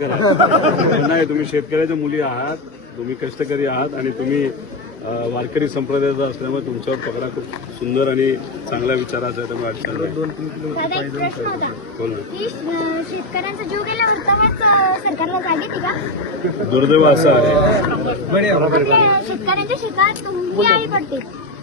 करा नाही तुम्ही शेतकऱ्याच्या मुली आहात तुम्ही कष्टकरी आहात आणि तुम्ही वारकरी संप्रदायाचा असल्यामुळे तुमच्यावर पकडा खूप सुंदर आणि चांगला विचाराचा हो आहे तीन किलोमीटर दुर्दैव असं आहे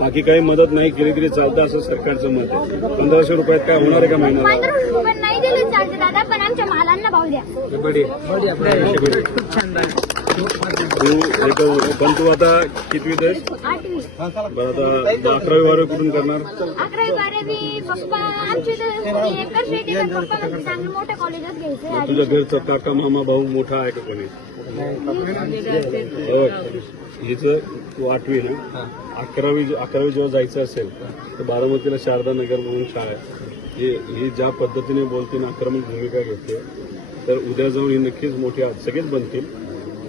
बाकी काही मदत नाही केली तरी चालतं असं सरकारचं मत आहे पंधराशे रुपयात काय होणार आहे का महिना नाही दिली चालते दादा पण आमच्या मालांना भाव द्या बढे खूप छान आता किती आहेस अकरावी बारावी कुठून करणार तुझ्या घरचा काका मामा भाऊ मोठा आहे का कोणी हिच तू आठवी ना अकरावी अकरावी जेव्हा जायचं असेल तर बारामतीला शारदा नगर म्हणून शाळा ही- ज्या पद्धतीने बोलते ना आक्रमक भूमिका घेते तर उद्या जाऊन ही नक्कीच मोठी आज- सगळेच बनतील